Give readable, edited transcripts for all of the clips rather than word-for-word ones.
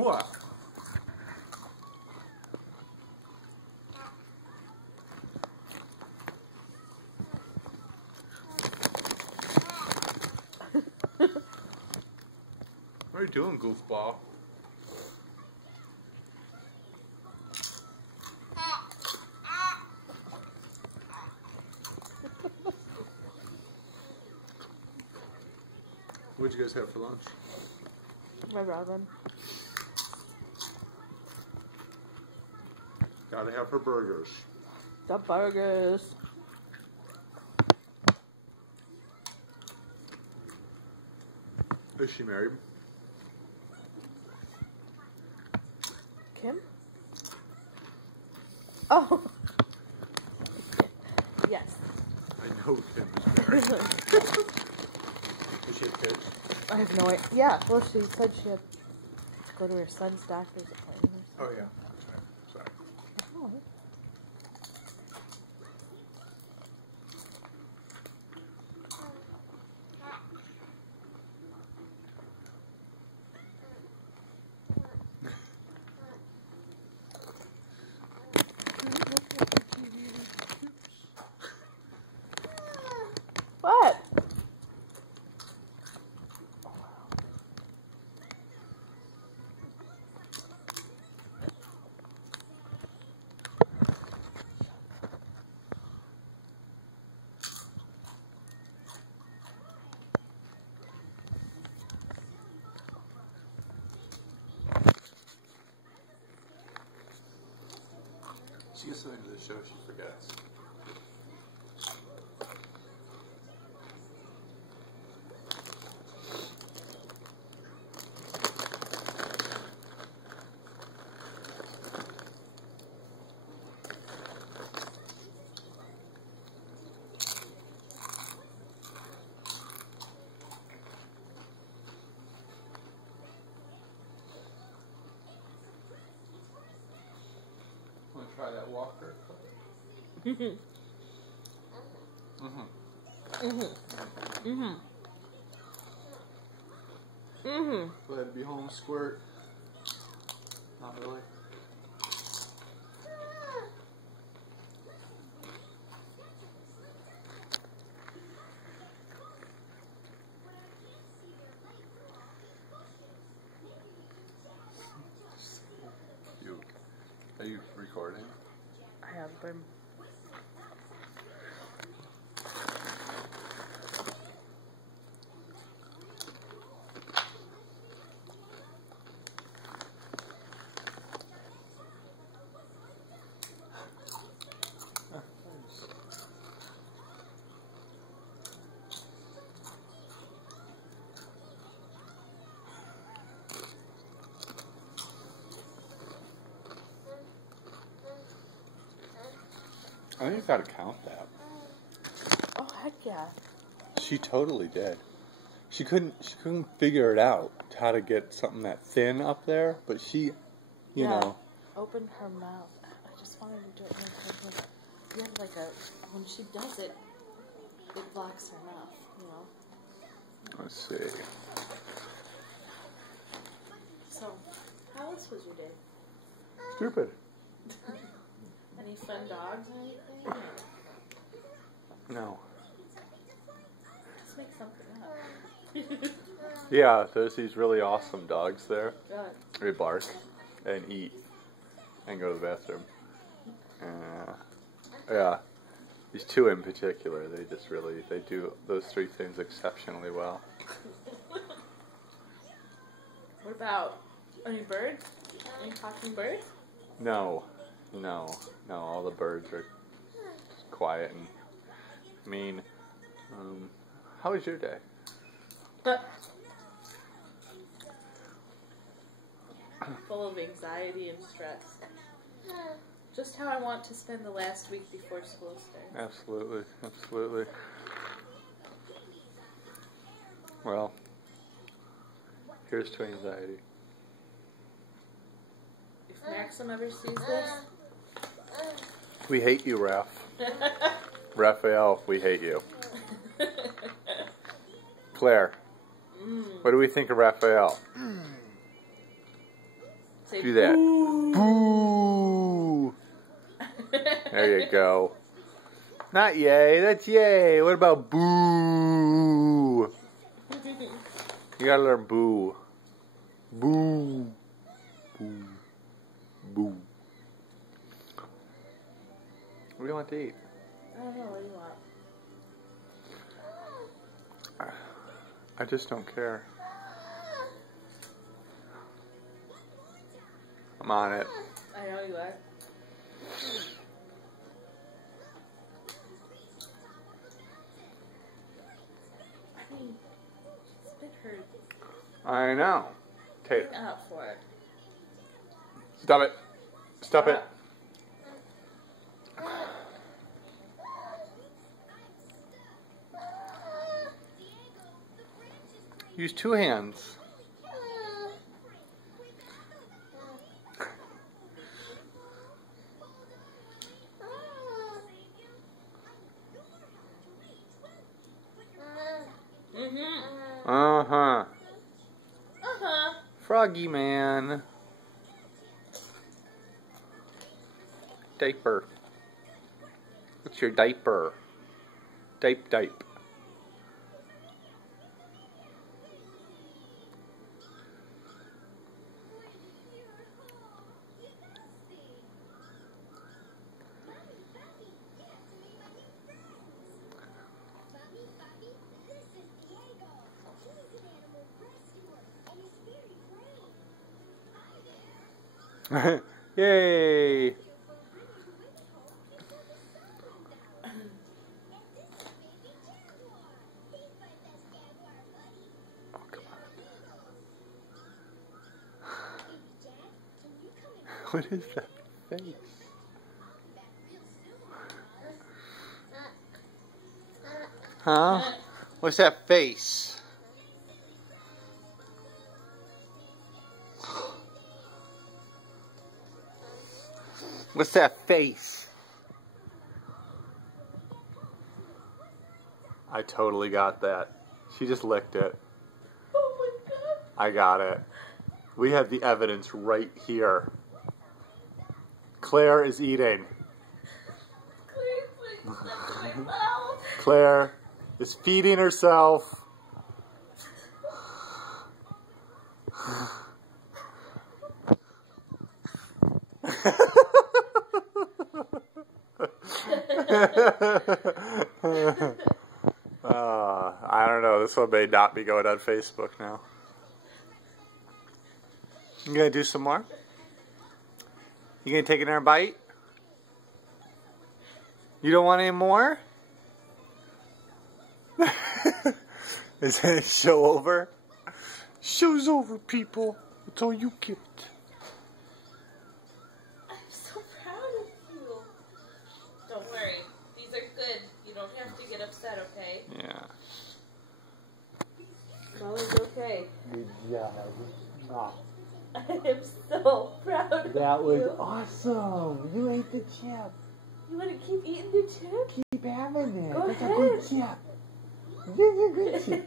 What? What are you doing, goofball? What'd you guys have for lunch? My ramen. Gotta have her burgers. The burgers. Is she married? Kim? Oh. Yes. I know Kim is married. Does she have kids? I have no idea. Yeah, well, she said she had to go to her son's doctor's appointment. Oh, yeah. Sorry. Oh. What? She gets something to the show, she forgets. Want to try that walker? Mhm. Mhm. Mhm. Mhm. Mhm. Glad to be home, Squirt. Not really. Are you recording? I have been. I think you gotta count that. Oh, heck yeah. She totally did. She couldn't figure it out how to get something that thin up there, but she, you know. Open her mouth. I just wanted to do it really quick. Yeah, like when she does it, it blocks her mouth, you know? Let's see. So, how else was your day? Stupid. Any fun dogs or anything? Or No. let's make something up. Yeah, there's these really awesome dogs there. Good. They bark and eat and go to the bathroom. Yeah, these two in particular, they do those three things exceptionally well. What about any birds? Any talking birds? No, all the birds are quiet and mean. How was your day? Full of anxiety and stress. Just how I want to spend the last week before school starts. Absolutely. Well, here's to anxiety. If Maxim ever sees this, We hate you, Raph. Raphael, we hate you. Claire, what do we think of Raphael? Say Do that. boo. Boo. There you go. Not yay. That's yay. What about boo? You gotta learn boo. Boo. Boo. Boo. What do you want to eat? I don't know. What do you want? I just don't care. I'm on it. I know you are. I mean, spit hurt. I know. Tater. Look out for it. Stop it. Stop it. Use two hands. Uh-huh. Uh-huh. Froggy man. Diaper. What's your diaper? Dipe. Yay! Oh, come on. What is that face? Huh? What's that face? What's that face? I totally got that. She just licked it. Oh my god. I got it. We have the evidence right here. Claire is eating. Claire's putting stuff in my mouth. Claire is feeding herself. I don't know. This one may not be going on Facebook now. You gonna do some more? You gonna take another bite? You don't want any more? Is that show over? Show's over, people. That's all you get. I'm so proud of you. Don't worry. These are good. You don't have to get upset, okay? Yeah. Molly's okay. Good job. I am so proud of That you. was awesome. You ate the chip. You want to keep eating the chip? Keep having it. Go That's ahead. a good chip. That's a good chip.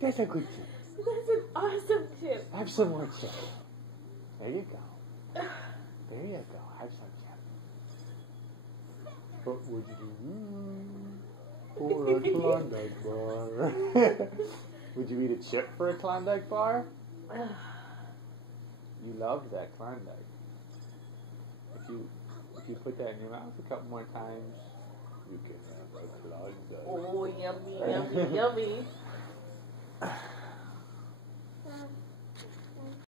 That's a good chip. That's an awesome chip. Have some more chip. There you go. There you go. Have some chip. What would you do for a Klondike bar? Would you eat a chip for a Klondike bar? You love that Klondike. If you put that in your mouth a couple more times, you can have a Klondike. Oh, yummy, yummy, yummy.